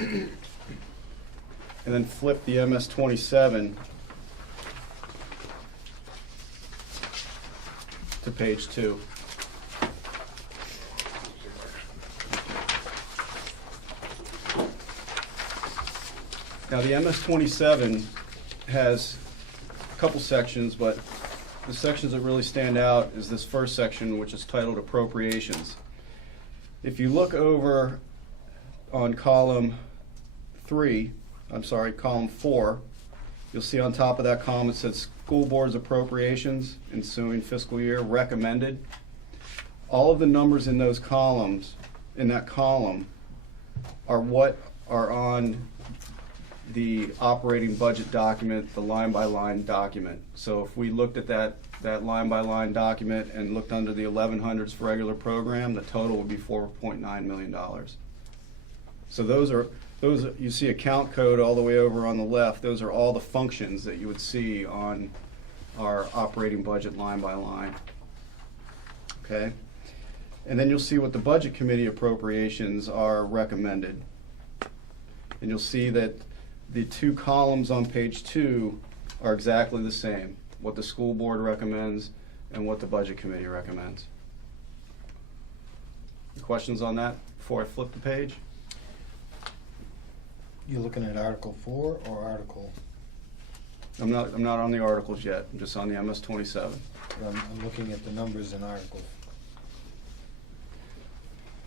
And then flip the MS-27 to page 2. Now the MS-27 has a couple sections, but the sections that really stand out is this first section, which is titled Appropriations. If you look over on column 4, you'll see on top of that column it says School Board's Appropriations ensuing fiscal year recommended. All of the numbers in those columns, in that column, are what are on the operating budget document, the line-by-line document. So if we looked at that line-by-line document and looked under the 1100s for regular program, the total would be $4.9 million. So those you see account code all the way over on the left. Those are all the functions that you would see on our operating budget line by line. Okay? And then you'll see what the Budget Committee appropriations are recommended. And you'll see that the two columns on page 2 are exactly the same, what the school board recommends and what the Budget Committee recommends. Questions on that before I flip the page? You're looking at Article 4 or Article? I'm not on the articles yet. I'm just on the MS-27. I'm looking at the numbers in Article.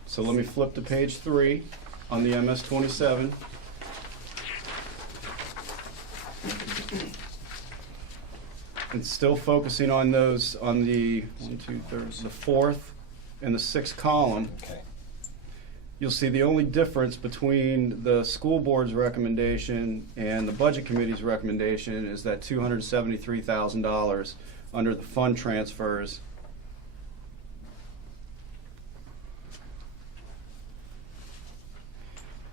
So let me flip to page 3 on the MS-27. And still focusing on those, on the the fourth and the sixth column. Okay. You'll see the only difference between the school board's recommendation and the Budget Committee's recommendation is that $273,000 under the fund transfers.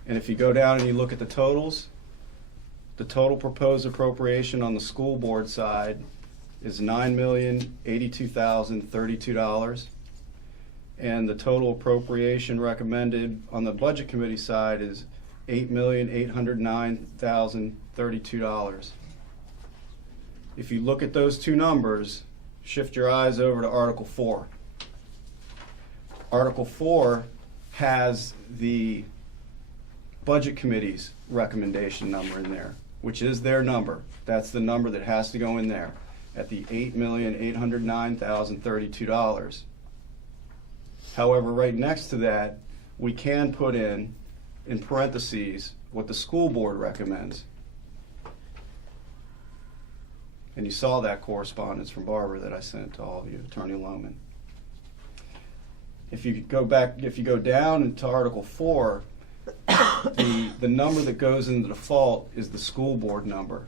And if you go down and you look at the totals, the total proposed appropriation on the school board side is $9,082,032. And the total appropriation recommended on the Budget Committee side is $8,809,032. If you look at those two numbers, shift your eyes over to Article 4. Article 4 has the Budget Committee's recommendation number in there, which is their number. That's the number that has to go in there at the $8,809,032. However, right next to that, we can put in parentheses, what the school board recommends. And you saw that correspondence from Barbara that I sent to all of you, Attorney Lohman. If you go down into Article 4, the number that goes in the default is the school board number.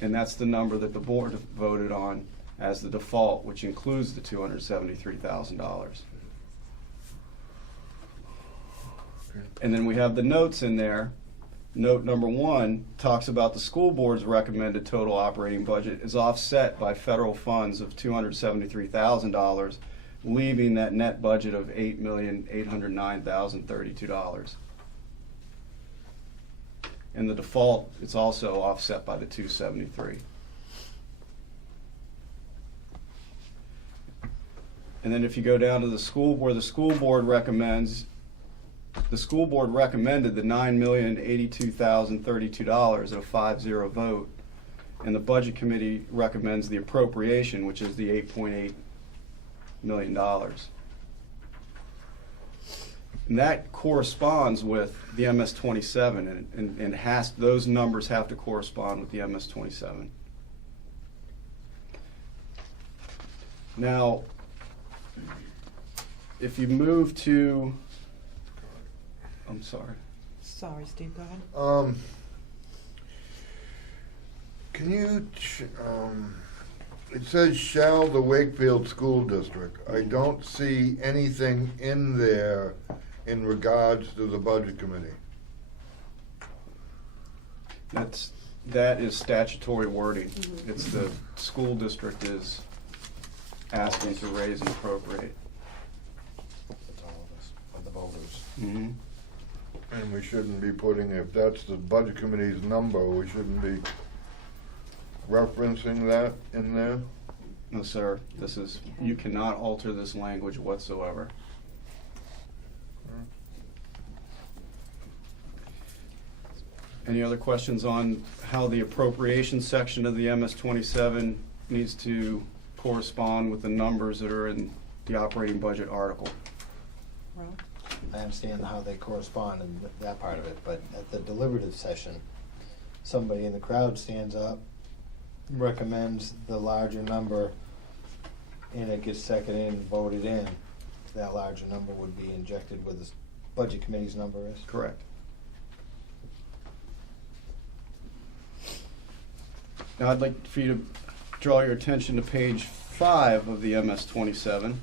And that's the number that the board voted on as the default, which includes the $273,000. And then we have the notes in there. Note number 1 talks about the school board's recommended total operating budget is offset by federal funds of $273,000, leaving that net budget of $8,809,032. And the default, it's also offset by the $273,000. And then if you go down to the school, where the school board recommended the $9,082,032 at a 5-0 vote, and the Budget Committee recommends the appropriation, which is the $8.8 million. And that corresponds with the MS-27, and those numbers have to correspond with the MS-27. Now, if you move to, I'm sorry. Sorry, Steve, go ahead. Can you, it says shall the Wakefield School District. I don't see anything in there in regards to the Budget Committee. That is statutory wording. Mm-hmm. It's the school district is asking to raise and appropriate. That's all of us, of the voters. Mm-hmm. And we shouldn't be putting, if that's the budget committee's number, we shouldn't be referencing that in there? No, sir, this is, you cannot alter this language whatsoever. Any other questions on how the appropriation section of the MS-27 needs to correspond with the numbers that are in the operating budget article? Ron? I understand how they correspond and that part of it, but at the deliberative session, somebody in the crowd stands up, recommends the larger number, and it gets seconded and voted in. That larger number would be injected where the budget committee's number is. Correct. Now, I'd like for you to draw your attention to page 5 of the MS-27.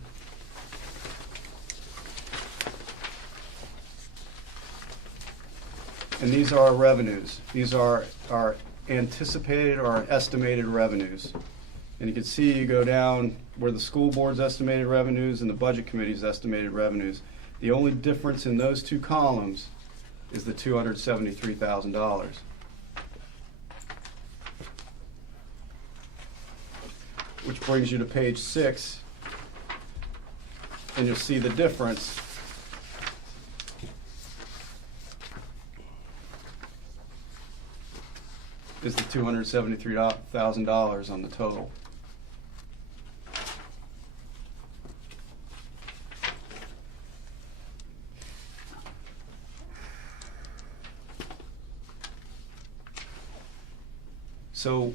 And these are our revenues. These are our anticipated or our estimated revenues. And you can see you go down where the school board's estimated revenues and the budget committee's estimated revenues. The only difference in those two columns is the $273,000. Which brings you to page 6, and you'll see the difference. Is the $273,000 on the total. So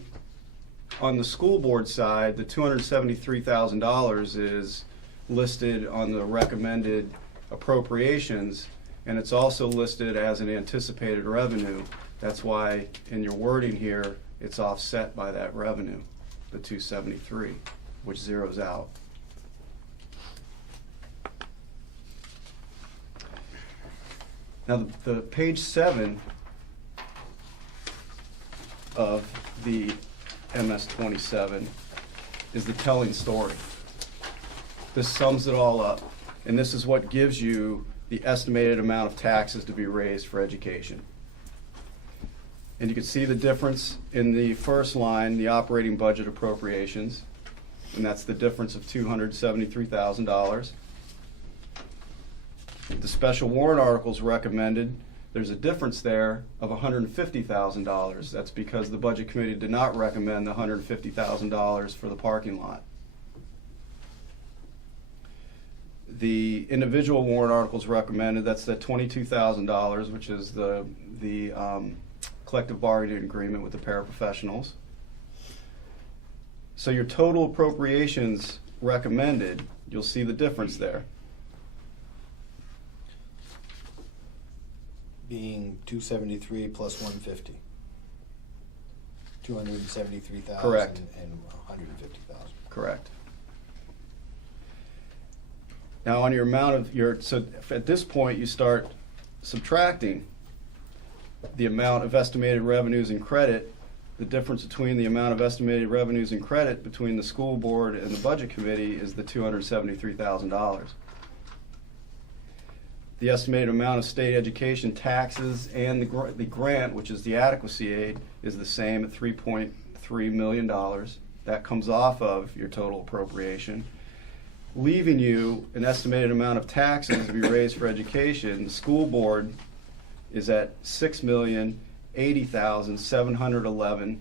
on the school board side, the $273,000 is listed on the recommended appropriations, and it's also listed as an anticipated revenue. That's why in your wording here, it's offset by that revenue, the 273, which zeroes out. Now, the page 7 of the MS-27 is the telling story. This sums it all up, and this is what gives you the estimated amount of taxes to be raised for education. And you can see the difference in the first line, the operating budget appropriations, and that's the difference of $273,000. The special warrant articles recommended, there's a difference there of $150,000. That's because the budget committee did not recommend the $150,000 for the parking lot. The individual warrant articles recommended, that's the $22,000, which is the collective bargaining agreement with the paraprofessionals. So your total appropriations recommended, you'll see the difference there. Being 273 plus 150. 273,000 Correct. and 150,000. Correct. Now on your amount of so at this point you start subtracting the amount of estimated revenues and credit. The difference between the amount of estimated revenues and credit between the school board and the budget committee is the $273,000. The estimated amount of state education taxes and the grant, which is the adequacy aid, is the same at $3.3 million. That comes off of your total appropriation, leaving you an estimated amount of taxes to be raised for education. The school board is at $6,080,711,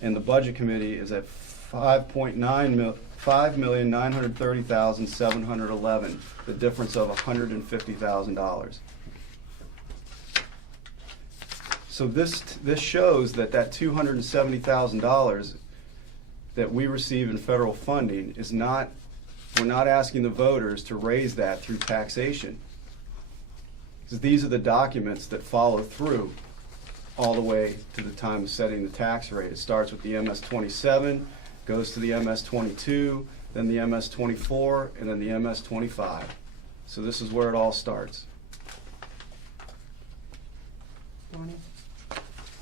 and the budget committee is at $5,930,711. The difference of $150,000. So this shows that $270,000 that we receive in federal funding is not. We're not asking the voters to raise that through taxation. Because these are the documents that follow through all the way to the time of setting the tax rate. It starts with the MS-27, goes to the MS-22, then the MS-24, and then the MS-25. So this is where it all starts. Bonnie?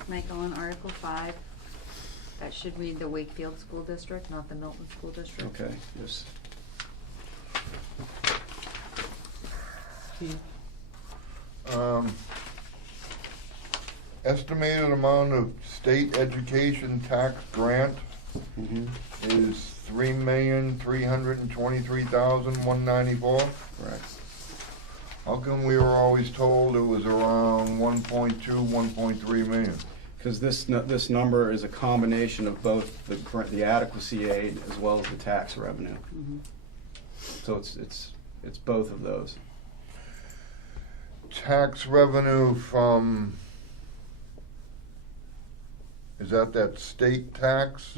Michael, on Article 5, that should read the Wakefield School District, not the Milton School District. Okay, yes. Steve? estimated amount of state education tax grant Mhm. is $3,323,194. Correct. How come we were always told it was around 1.2, 1.3 million? Because this number is a combination of both the adequacy aid as well as the tax revenue. So it's both of those. Tax revenue from, is that state tax?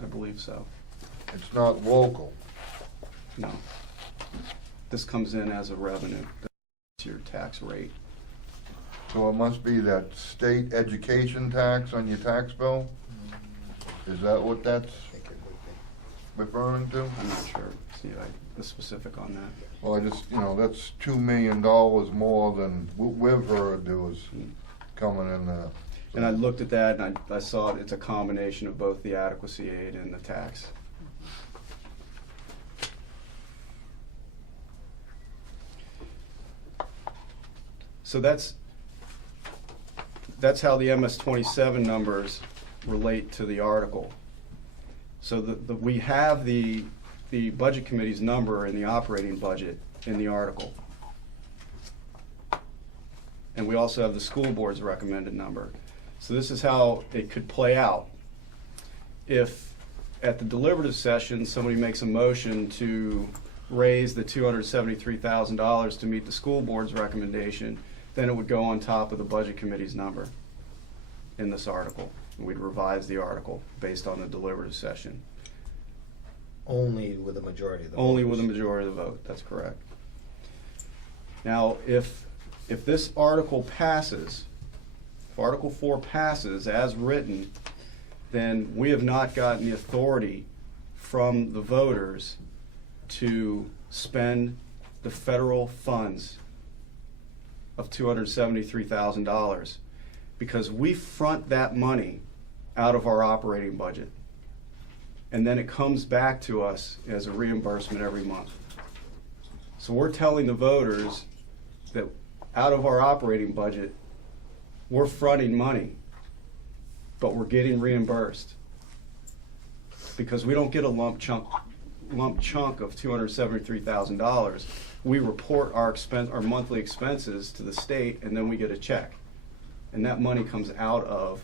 I believe so. It's not local. No. This comes in as a revenue. That's your tax rate. So it must be that state education tax on your tax bill? Is that what that's I think it would be. referring to? I'm not sure, the specific on that. Well, I just, that's $2 million more than we've heard there was coming in there. And I looked at that and I saw it's a combination of both the adequacy aid and the tax. So that's how the MS-27 numbers relate to the article. So we have the budget committee's number in the operating budget in the article. And we also have the school board's recommended number. So this is how it could play out. If at the deliberative session, somebody makes a motion to raise the $273,000 to meet the school board's recommendation, then it would go on top of the budget committee's number in this article. We'd revise the article based on the deliberative session. Only with a majority of the Only with a voters. majority of the vote, that's correct. Now, if this article passes, if Article 4 passes as written, then we have not gotten the authority from the voters to spend the federal funds of $273,000 because we front that money out of our operating budget. And then it comes back to us as a reimbursement every month. So we're telling the voters that out of our operating budget, we're fronting money, but we're getting reimbursed. Because we don't get a lump chunk of $273,000. We report our monthly expenses to the state, and then we get a check. And that money comes out of,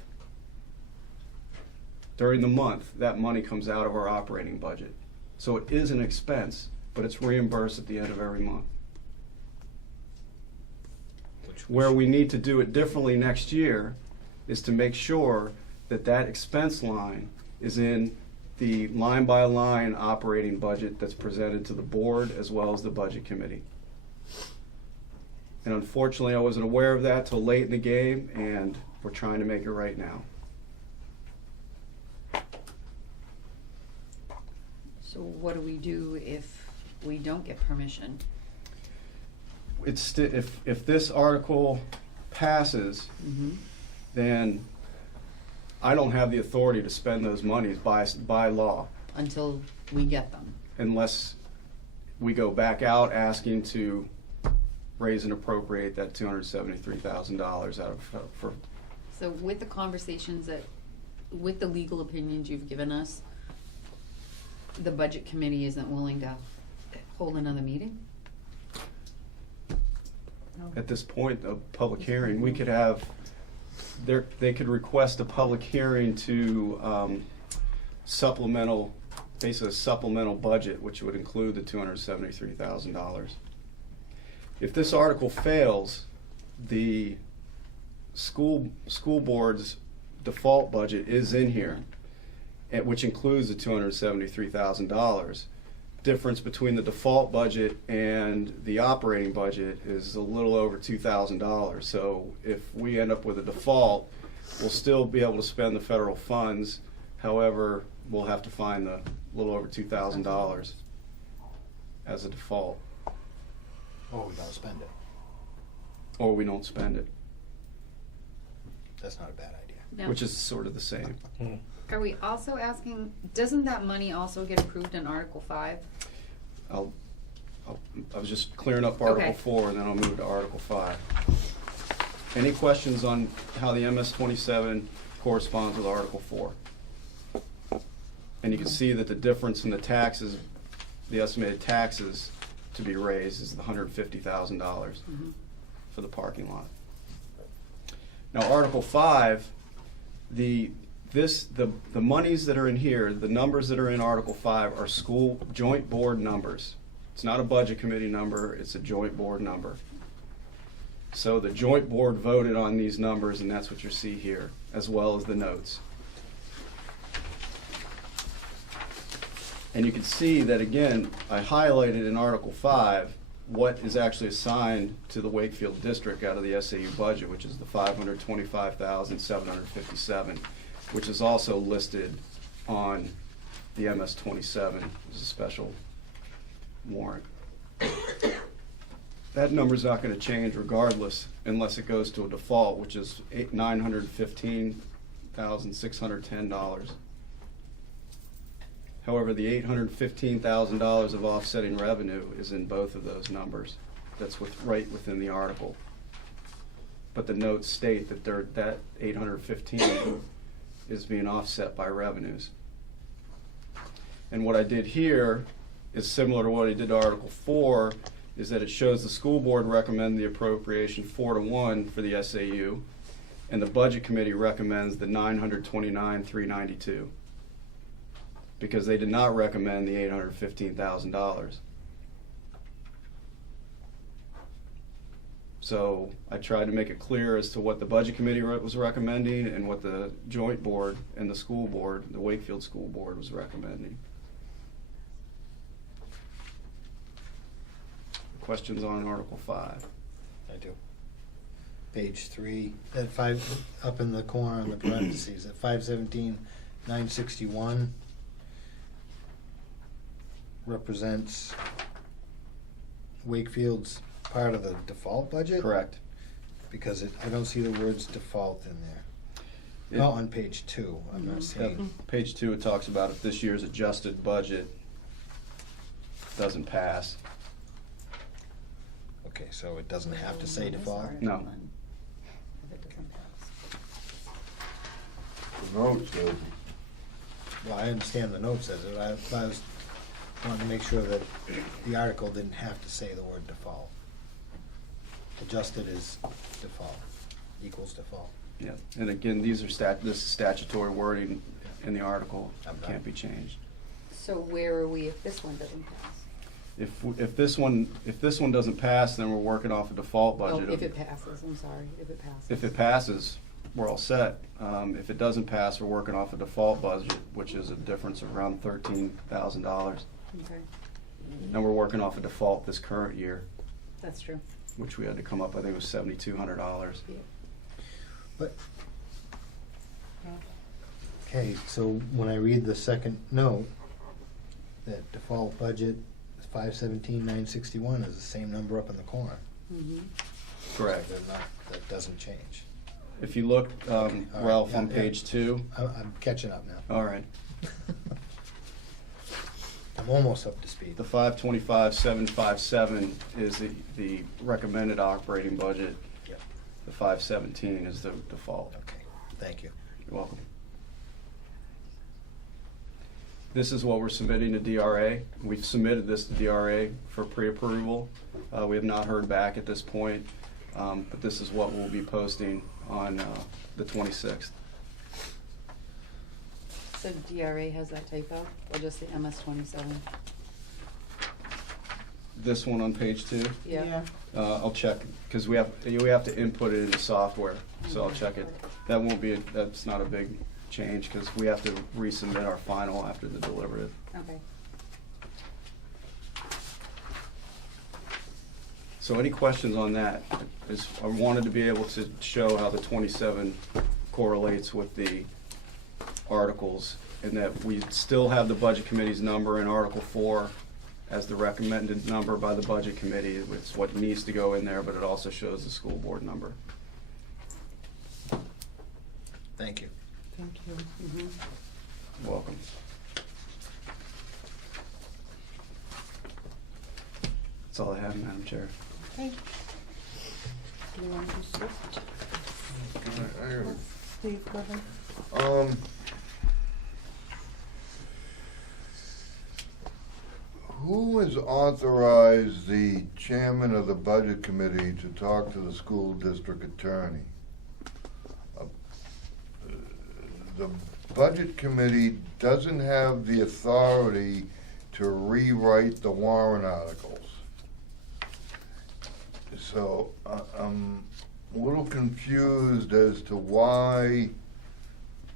during the month, that money comes out of our operating budget. So it is an expense, but it's reimbursed at the end of every month. Where we need to do it differently next year is to make sure that that expense line is in the line-by-line operating budget that's presented to the board as well as the budget committee. And unfortunately, I wasn't aware of that till late in the game, and we're trying to make it right now. So what do we do if we don't get permission? If this article passes, then I don't have the authority to spend those monies by law Until we get them. unless we go back out asking to raise and appropriate that $273,000 for. So with the conversations with the legal opinions you've given us, the budget committee isn't willing to hold another meeting? At this point, a public hearing, we could have, they could request a public hearing to basically a supplemental budget, which would include the $273,000. If this article fails, the school board's default budget is in here, which includes the $273,000. Difference between the default budget and the operating budget is a little over $2,000. So if we end up with a default, we'll still be able to spend the federal funds. However, we'll have to find the little over $2,000 as a default, Or we don't spend it. or we don't spend it, That's not a bad idea. Now, which is sort of the same. are we also asking, doesn't that money also get approved in Article 5? I was just clearing up Article Okay. 4, and then I'll move to Article 5. Any questions on how the MS 27 corresponds with Article 4? And you can see that the difference in the taxes, the estimated taxes to be raised is the $150,000 for the parking lot. Now, Article 5, the monies that are in here, the numbers that are in Article 5 are school joint board numbers. It's not a budget committee number, it's a joint board number. So the joint board voted on these numbers, and that's what you see here, as well as the notes. And you can see that, again, I highlighted in Article 5 what is actually assigned to the Wakefield district out of the SAU budget, which is the $525,757, which is also listed on the MS 27 as a special warrant. That number's not gonna change regardless unless it goes to a default, which is $915,610. However, the $815,000 of offsetting revenue is in both of those numbers. That's right within the article. But the notes state that that $815 is being offset by revenues. And what I did here is similar to what I did to Article 4, is that it shows the school board recommend the appropriation 4-1 for the SAU, and the budget committee recommends the $929,392, because they did not recommend the $815,000. So I tried to make it clear as to what the budget committee was recommending and what the joint board and the school board, the Wakefield School Board, was recommending. Questions on Article 5? I do. Page 3, at 5, up in the corner in the parentheses, at 517,961 represents Wakefield's part of the default budget? Correct. Because I don't see the words default in there. Oh, on page 2, I'm not seeing. Page 2, it talks about if this year's adjusted budget doesn't pass. Okay, so it doesn't have to say default? No. The note says, Well, I understand the note says it, I was wanting to make sure that the article didn't have to say the word default. Adjusted is default, equals default. Yeah, and again, these are this is statutory wording in the article, can't be changed. So where are we if this one doesn't pass? If this one doesn't pass, then we're working off a default budget. Oh, if it passes, I'm sorry, if it passes. If it passes, we're all set. If it doesn't pass, we're working off a default budget, which is a difference of around $13,000. Okay, And we're working off a default this current year, that's true. which we had to come up, I think it was $7,200. Yeah. But, okay, so when I read the second note, that default budget, 517,961 is the same number up in the corner. Mm-hmm. Correct. So they're not, that doesn't change. If you look, all right, Ralph, on yeah. page 2. I'm catching up now. All right. I'm almost up to speed. The 525,757 is the recommended operating budget. Yep. The 517 is the default. Okay, thank you. You're welcome. This is what we're submitting to DRA. We've submitted this to DRA for pre-approval. We have not heard back at this point, but this is what we'll be posting on the 26th. So DRA has that typo, or just the MS 27? This one on page 2, Yeah. I'll check, because we have to input it into software, so I'll check it. That won't be, that's not a big change, because we have to resubmit our final after the deliberative. Okay. So any questions on that? I wanted to be able to show how the 27 correlates with the articles, and that we still have the budget committee's number in Article 4 as the recommended number by the budget committee. It's what needs to go in there, but it also shows the school board number. Thank you. Thank you. Mm-hmm. You're welcome. That's all I have, Madam Chair. Okay. Do you want to do Swift? Steve, go ahead. Who has authorized the chairman of the budget committee to talk to the school district attorney? The budget committee doesn't have the authority to rewrite the warrant articles. So I'm a little confused as to why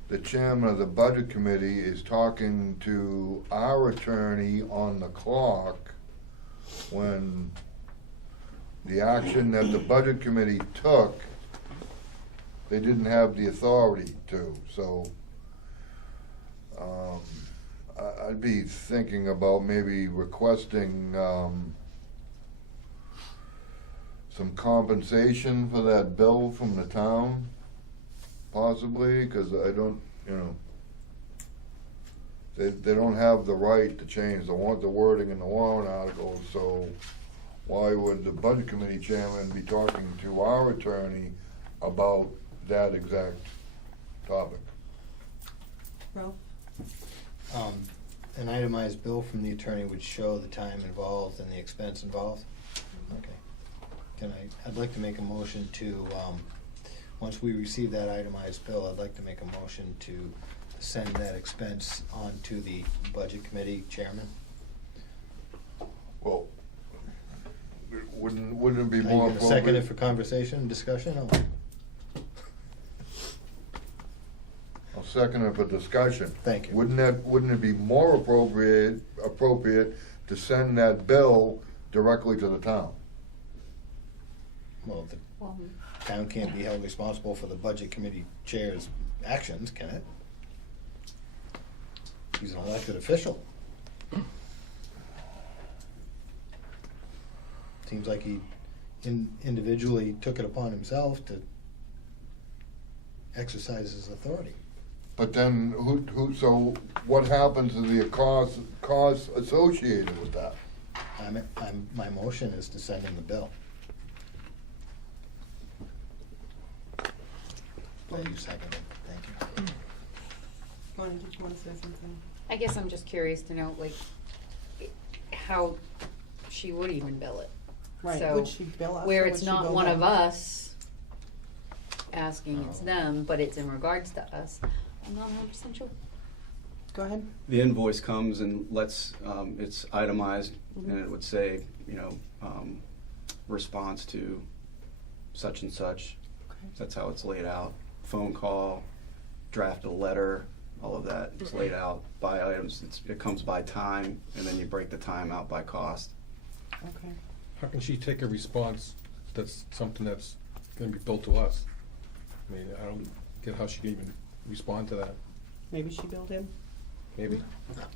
the chairman of the budget committee is talking to our attorney on the clock when the action that the budget committee took, they didn't have the authority to. So I'd be thinking about maybe requesting some compensation for that bill from the town, possibly, because I don't, they don't have the right to change the wording in the warrant articles, so why would the budget committee chairman be talking to our attorney about that exact topic? Ralph? An itemized bill from the attorney would show the time involved and the expense involved? Okay. I'd like to make a motion to, once we receive that itemized bill, I'd like to make a motion to send that expense on to the budget committee chairman. Well, wouldn't it be Are you more gonna second it appropriate? for conversation and discussion? or- I'll second it for discussion. Thank you. Wouldn't it be more appropriate to send that bill directly to the town? Well, the Well, town can't be held responsible for the budget committee chair's actions, can it? He's an elected official. Seems like he individually took it upon himself to exercise his authority. But then, so what happens to the costs associated with that? My motion is to send him the bill. Well, you second it, thank you. Bonnie, did you want to say something? I guess I'm just curious to know, like, how she would even bill it. Right, So, would she bill us where or it's would she not bill one of them? us asking, it's Oh. them, but it's in regards to us. I'm not 100% sure. Go ahead. The invoice comes and it's itemized, Mhm. and it would say, response to such and such. Okay. That's how it's laid out. Phone call, draft a letter, all of that is laid out by items. It comes by time, and then you break the time out by cost. Okay. How can she take a response that's something that's gonna be billed to us? I mean, I don't get how she can even respond to that, Maybe she billed him? maybe.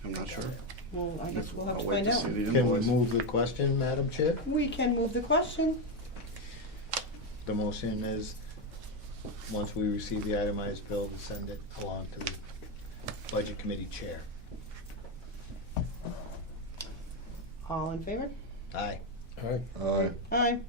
I'm not sure. Well, I guess we'll have I'll to wait find to out. see the Can we invoice. move the question, Madam Chair? We can move the question. The motion is, once we receive the itemized bill, to send it along to the budget committee chair. All in favor? Aye. All right. Aye. Aye.